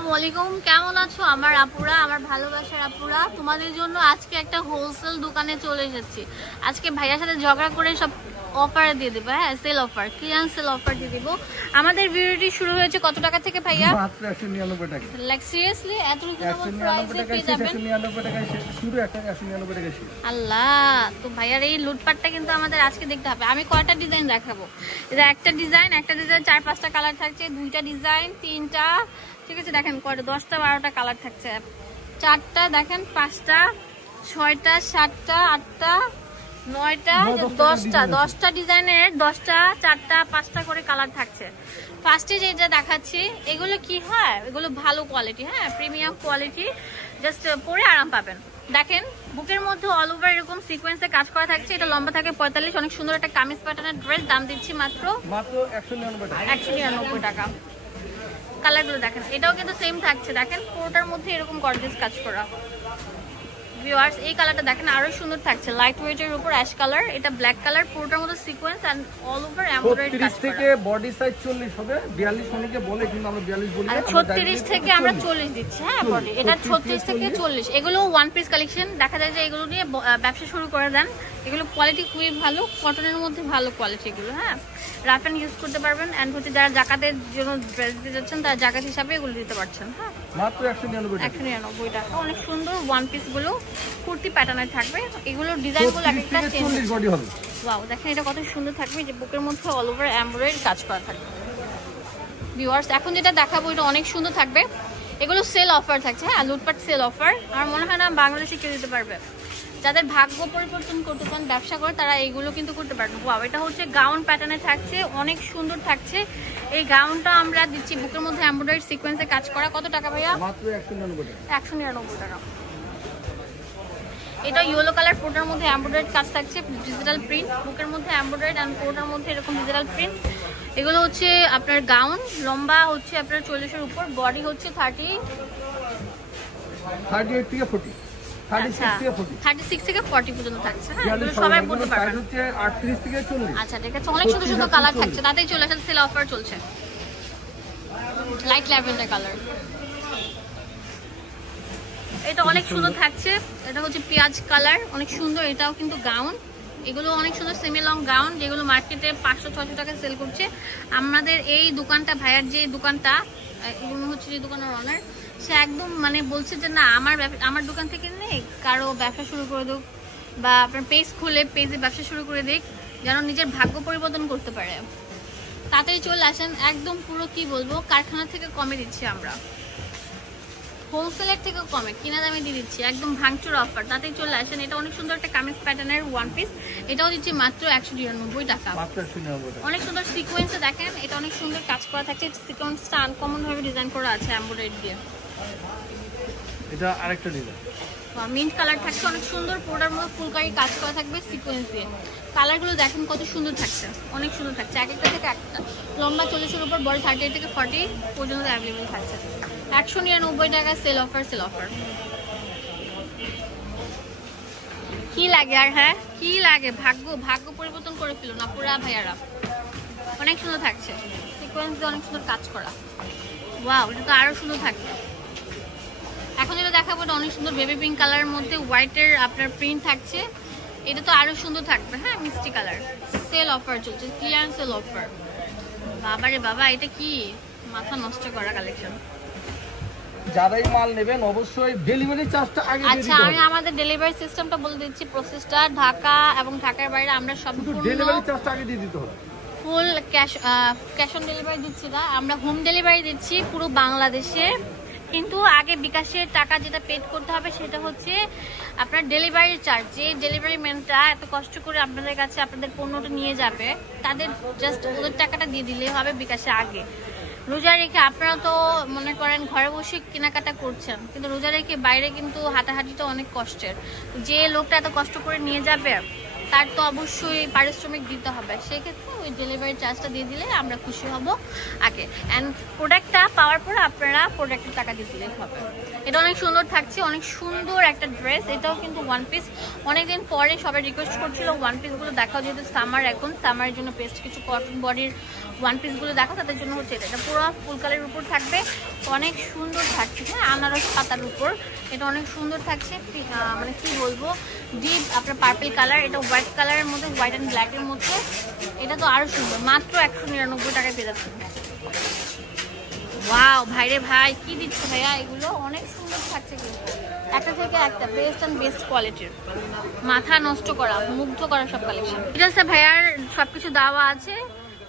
আসসালামু আলাইকুম, কেমন আছো আমার আপুরা, আমার ভালোবাসার আপুরা? তোমাদের জন্য আজকে একটা হোলসেল দোকানে চলে এসেছি। আজকে ভাইয়ার সাথে ঝগড়া করে সব অফার দিয়ে দেবো। হ্যাঁ, sale offer, clearance sale offer দিয়ে দেবো। আমাদের ভিডিওটি শুরু হয়েছে কত টাকা থেকে ভাইয়া? মাত্র 199 টাকা। লাইক সিরিয়াসলি এত রিজনেবল প্রাইসে পেয়ে যাবেন? 199 টাকা শুরু, 199 টাকা শুরু। আল্লাহ, তো ভাইয়ার এই লুটপাটটা কিন্তু আমাদের আজকে দেখতে হবে। আমি কয়টা ডিজাইন দেখাবো? এটা একটা ডিজাইন 4-5টা কালার থাকছে, 2টা ডিজাইন 3টা, ঠিক আছে? দেখেন কয়টা, 10টা 12টা কালার থাকছে, 4টা দেখেন, 5টা 6টা 7টা 8টা 9টা 10টা ডিজাইনের 10টা 4টা 5টা করে কালার থাকছে। ফার্স্টে যেটা দেখাচ্ছি এগুলো কি হয়, এগুলো ভালো কোয়ালিটি, হ্যাঁ প্রিমিয়াম কোয়ালিটি, জাস্ট পরে আরাম পাবেন। দেখেন বুকের মধ্যে অল ওভার এরকম সিকোয়েন্সে কাজ করা থাকছে। এটা লম্বা থাকে 45, অনেক সুন্দর একটা কামিজ প্যাটার্নের ড্রেস। দাম দিচ্ছি মাত্র 199 টাকা। কালারগুলো দেখেন, এটাও কিন্তু সেম থাকছে। দেখেন পুরোটার মধ্যে এরকম গর্জিয়াস কাজ করা। ভিউয়ার্স, এই কালারটা দেখেন আরো সুন্দর থাকছে, লাইট ওয়েটের উপর অ্যাশ কালার, এটা ব্ল্যাক কালার, পুরোটার মধ্যে sequence and all over embroidery কাজ করা। 36 থেকে বডি সাইজ 40 হবে, 42 অনেকে বলে কিন্তু আমরা 42 বলি না। 36 থেকে আমরা 40 দিচ্ছি, হ্যাঁ বডি এটা 36 থেকে 40। এগুলো ওয়ান পিস কালেকশন, দেখা যায় যে এগুলো নিয়ে ব্যবসা শুরু করে দেন। এগুলো কোয়ালিটি খুবই ভালো, কটনের মধ্যে ভালো কোয়ালিটি এগুলো, হ্যাঁ রাফ এন্ড ইউজ করতে পারবেন। এন্ড হচ্ছে যারা জাকাতের জন্য ড্রেস দিতে যাচ্ছেন তারা জাকাত হিসাবে এগুলো দিতে পারছেন। হ্যাঁ মাত্র 199 টাকা। অনেক সুন্দর ওয়ান পিস গুলো কুর্তি প্যাটার্নের থাকবে। এগুলো ডিজাইনগুলো একটা চেঞ্জ বডি হবে। ওয়াও, দেখেন এটা কত সুন্দর থাকবে, যে বুকের মধ্যে অল ওভার এমব্রয়ডারি কাজ করা থাকবে। ভিউয়ার্স, এখন যেটা দেখাবো এটা অনেক সুন্দর থাকবে। এগুলো সেল অফার থাকছে, হ্যাঁ লুটপাট সেল অফার। আমার মনে হয় না বাংলাদেশে কেউ দিতে পারবে। যাদের ভাগ্য পরিবর্তন করতে চান ব্যবসা করে তারা এইগুলো কিন্তু করতে পারবেন। ওয়াও, এটা হচ্ছে গাউন প্যাটার্নে থাকছে, অনেক সুন্দর থাকছে। এই গাউনটা আমরা দিচ্ছি বুকের মধ্যে এমব্রয়ডারি সিকোয়েন্সে কাজ করা। কত টাকা ভাইয়া? মাত্র 199 টাকা। এটা ইয়েলো কালার, পুরোটার মধ্যে এমব্রয়ডারি কাজ থাকছে, ডিজিটাল প্রিন্ট, বুকের মধ্যে এমব্রয়ডারি এন্ড পুরোটার মধ্যে এরকম ডিজিটাল প্রিন্ট। এগুলো হচ্ছে আপনার গাউন, লম্বা হচ্ছে আপনার 40 এর উপর, বডি হচ্ছে 38 থেকে 40, 36 থেকে 40 পর্যন্ত থাকছে। হ্যাঁ এগুলো সবাই পড়তে পারবেন। হচ্ছে 38 থেকে 40। আচ্ছা ঠিক আছে, অনেক সুন্দর সুন্দর কালার থাকছে, তাতেই চলে আসে, সেল অফার চলছে। লাইট ল্যাভেন্ডার কালার, এটা অনেক সুন্দর থাকছে। এটা হচ্ছে পেঁয়াজ কালার, অনেক সুন্দর। এটাও কিন্তু গাউন, এগুলো অনেক সুন্দর সেমি লং গাউন, যেগুলো মার্কেটে 500-600 টাকা সেল করছে। আমাদের এই দোকানটা, ভাইয়ার যে দোকানটা, হচ্ছে যে দোকানের অনার, সে একদম মানে বলছে যে না আমার দোকান থেকে নেই, কারো ব্যবসা শুরু করে দিক বা আপনার পেজ খুলে পেজে ব্যবসা শুরু করে দিক, যেন নিজের ভাগ্য পরিবর্তন করতে পারে। তাড়াতাড়ি চলে আসেন, একদম পুরো কি বলবো কারখানা থেকে কমে দিচ্ছি আমরা, হোলসেলের থেকে কমে কিনা দামে দিয়ে দিচ্ছি, একদম ভাঙচুর অফার। তাতেই চলে আসেন। এটা অনেক সুন্দর একটা কামিজ প্যাটার্নের ওয়ান পিস, এটাও দিচ্ছি মাত্র 199 টাকা। অনেক সুন্দর সিকোয়েন্সে দেখেন, এটা অনেক সুন্দর কাজ করা থাকছে, সিকোয়েন্সটা আনকমন ভাবে ডিজাইন করা আছে এমব্রয়ডারি দিয়ে। এটা আরেকটা ডিজাইন, মিন্ট কালার থাকছে, অনেক সুন্দর, পুরোটার মধ্যে ফুলকারি কাজ করা থাকবে সিকোয়েন্স দিয়ে। কালারগুলো দেখেন কত সুন্দর থাকছে, অনেক সুন্দর থাকছে, এক একটা থেকে একটা। লম্বা 40 এর উপর, বডি 38 থেকে 40 পর্যন্ত অ্যাভেলেবল থাকছে। 199 টাকা সেল অফার। কি লাগে আর, হ্যাঁ কি লাগে, ভাগ্য পরিবর্তন করে ফেলো না পুরা ভাইয়ারা। অনেক সুন্দর থাকছে, সিকোয়েন্স দিয়ে অনেক সুন্দর কাজ করা। ওয়াও, এটা তো আরো সুন্দর থাকবে। এখন যেটা দেখাবো এটা অনেক সুন্দর বেবি পিঙ্ক কালারের মধ্যে হোয়াইটের আপনার প্রিন্ট থাকছে, এটা তো আরো সুন্দর থাকবে। হ্যাঁ মিষ্টি কালার, সেল অফার চলছে, ক্লিয়ারেন্স সেল অফার। বাবারে বাবা, এটা কি মাথা নষ্ট করা কালেকশন। যারাই মাল নেবেন অবশ্যই ডেলিভারি চার্জটা আগে দিয়ে দিতে হবে। আচ্ছা, আমি আমাদের ডেলিভারি সিস্টেমটা বলে দিচ্ছি, প্রসেসটা। ঢাকা এবং ঢাকার বাইরে আমরা সম্পূর্ণ ডেলিভারি চার্জটা আগে দিয়ে দিতে হবে। ফুল ক্যাশ অন ডেলিভারি দিচ্ছি না, আমরা হোম ডেলিভারি দিচ্ছি পুরো বাংলাদেশে। কিন্তু আগে বিকাশের টাকা যেটা পেড করতে হবে সেটা হচ্ছে আপনার ডেলিভারি চার্জ। যে ডেলিভারি ম্যানটা এত কষ্ট করে আপনাদের কাছে আপনাদের পণ্যটা নিয়ে যাবে, তাদের জাস্ট ওদের টাকাটা দিয়ে দিলেই হবে বিকাশে আগে। রোজা রেখে আপনারা তো মনে করেন ঘরে বসে কেনাকাটা করছেন, কিন্তু রোজা রেখে বাইরে কিন্তু হাঁটাহাঁটিটা অনেক কষ্টের। যে লোকটা এত কষ্ট করে নিয়ে যাবে তার তো অবশ্যই পারিশ্রমিক দিতে হবে, সেক্ষেত্রে ওই ডেলিভারি চার্জটা দিয়ে দিলে আমরা খুশি হব আগে। অ্যান্ড প্রোডাক্টটা পাওয়ার পর আপনারা প্রোডাক্টের টাকা দিয়ে দিলেই হবে। এটা অনেক সুন্দর থাকছে, অনেক সুন্দর একটা ড্রেস। এটাও কিন্তু ওয়ান পিস। অনেকদিন পরে সবাই রিকোয়েস্ট করছিল ওয়ান পিসগুলো দেখাও, যেহেতু সামার, এখন সামারের জন্য বেস্ট কিছু কটন বডির ওয়ান পিসগুলো দেখো, তাদের জন্য হচ্ছে এটা পুরো ফুল কালারের উপর থাকবে, অনেক সুন্দর থাকছে। হ্যাঁ, আনারস পাতার উপর এটা অনেক সুন্দর থাকছে। মানে কি বলবো, ডিপ আপনার পার্পল কালার, এটা হোয়াইট কালারের মধ্যে, হোয়াইট অ্যান্ড ব্ল্যাকের মধ্যে। এটা তো আরো সুন্দর, মাত্র 199 টাকায় পেয়ে যাচ্ছে। ওয়াও ভাইরে ভাই, কি দিচ্ছে ভাইয়া, এগুলো অনেক সুন্দর থাকছে কিন্তু একটা থেকে একটা বেস্ট অ্যান্ড বেস্ট কোয়ালিটির, মাথা নষ্ট করা, মুগ্ধ করা সব কালেকশন। ঠিক আছে ভাইয়ার সবকিছু দেওয়া আছে।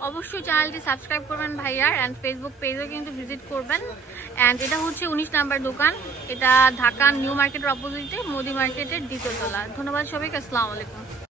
অবশ্যই চ্যানেলটি সাবস্ক্রাইব করবেন ভাইয়ার, অ্যান্ড ফেসবুক পেজও কিন্তু ভিজিট করবেন। অ্যান্ড এটা হচ্ছে 19 নাম্বার দোকান, এটা ঢাকা নিউ মার্কেটের অপোজিটে, মোদি মার্কেটের দ্বিতীয় তলা। ধন্যবাদ সবাইকে, আসসালামু আলাইকুম।